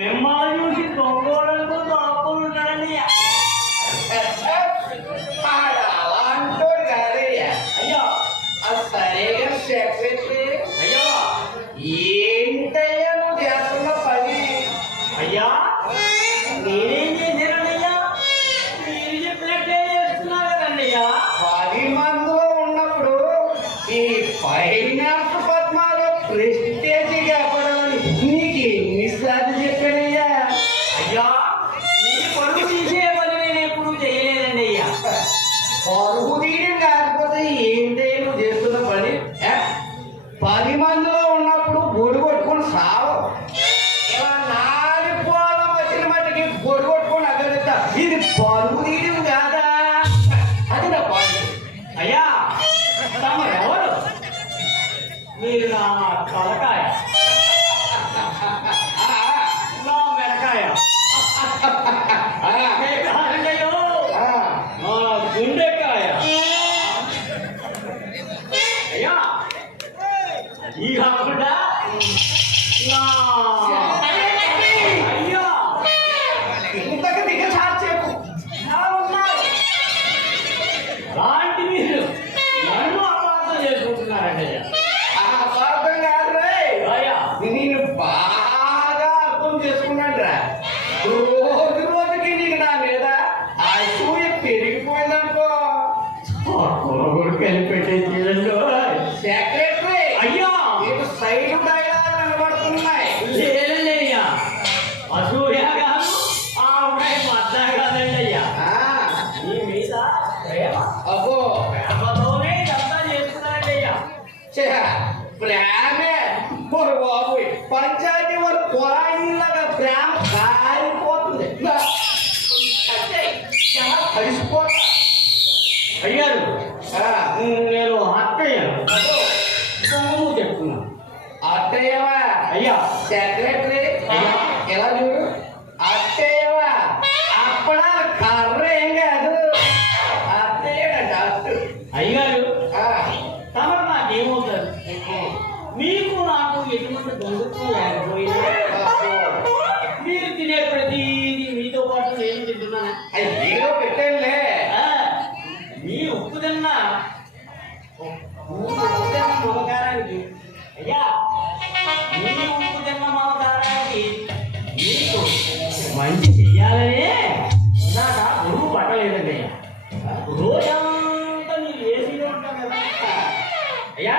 మిమ్మల్ని చూసి దొంగోడలకు దొరకలు ఉన్నాడని అంటాడు కాదయ్యా అయ్యా సరిగా సెక్రటరీ అయ్యా. ఏంటయ్యా నువ్వు చేస్తున్న పని? అయ్యా. రోజు రోజుకి నీకు నా మీద అసూయ పెరిగిపోయిందనుకో. కొడుకు కనిపెట్టేది సెక్రటరీ అయ్యా! నీకు సైడ్ డైలాగ్ కనబడుతున్నాయి లేదండి అయ్యా. అసూయ కాదు ఆ ఉన్నాయి మద్ద కాదండి అయ్యా. ఆ, మీ మీద ప్రేమ. అబ్బో. ప్రేమతోనే ఇదంతా చేస్తున్నారండి అయ్యా. ప్రేమే. బాబు పంచాయతీ అయ్యారు. నేను అత్తయ్యను దొంగము చెప్తున్నాను అత్తయ్యవా? అయ్యా. సెక్రటరీ. ఎలా చూడు? అత్తయ్యవా? అప్పుడా కర్ర ఏం కాదు. అత్తయ్య డాక్టర్. అయ్యారు. తమరు నాకేమవుతారు? మీకు నాకు ఎటువంటి బంధుత్వం లేకపోయినా అబ్బో. మీరు తినే ప్రతిదీ మీతో పాటు నేను తింటున్నాను. మంచి చెయ్యాలనే? ఇందాక గురువు పట్టలేదండి అయ్యా. రోజంతా మీరు ఏసీలో ఉంటాం కదా. అయ్యా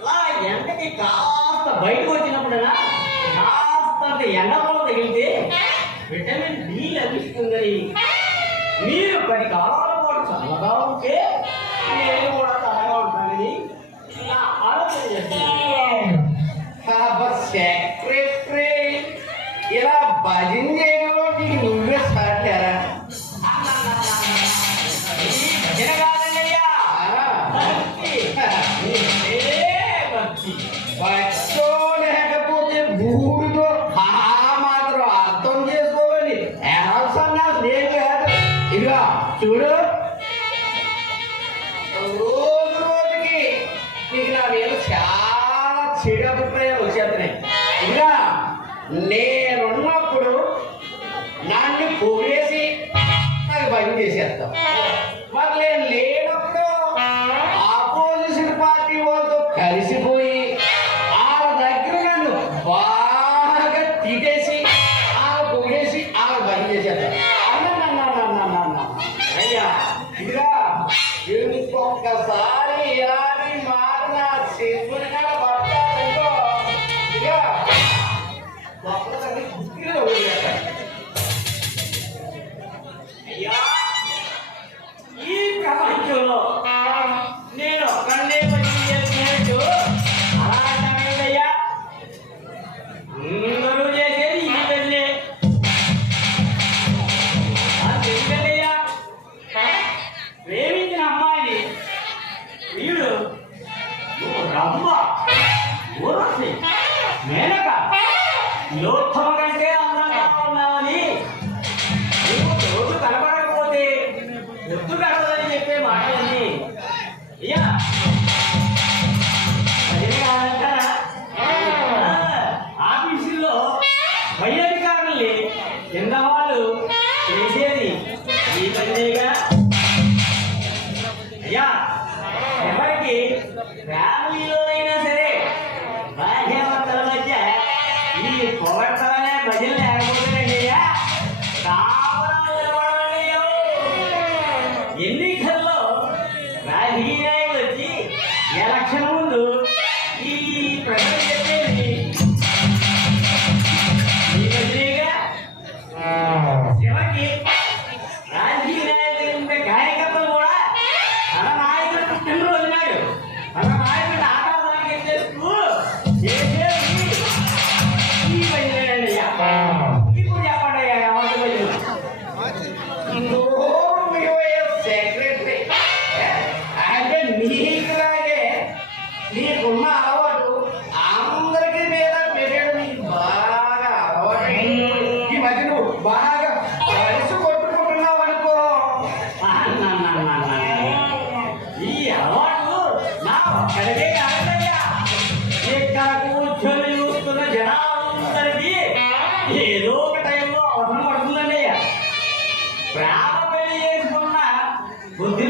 అలా ఎండకి కాస్త బయటకు వచ్చినప్పుడైనా కాస్త ఎండపొలం తగిలితే విటమిన్ డి లభిస్తుందని. మీరు పది కాలాల పాటు చల్లగా ఉంటే నేను కూడా ఇదిగా చూడు. రోజు రోజుకి నీకు నా మీద చాలా చెడు అభిప్రాయాలు వచ్చేస్తున్నాయి. ఇదిగా నేనున్నప్పుడు నాన్ని పొగేసి నాకు భయం చేసేస్తాం మరి నేను లేనప్పుడు ఆపోజిషన్ పార్టీ వాళ్ళతో కలిసిపోయి వాళ్ళ దగ్గర నన్ను బాగా తిట్టేసి లోత్వం కంటే అందంగా ఉన్నావని రోజు కనపడకపోతే ఎత్తు ప్రేమ పెళ్ళి చేసుకున్న బుద్ధి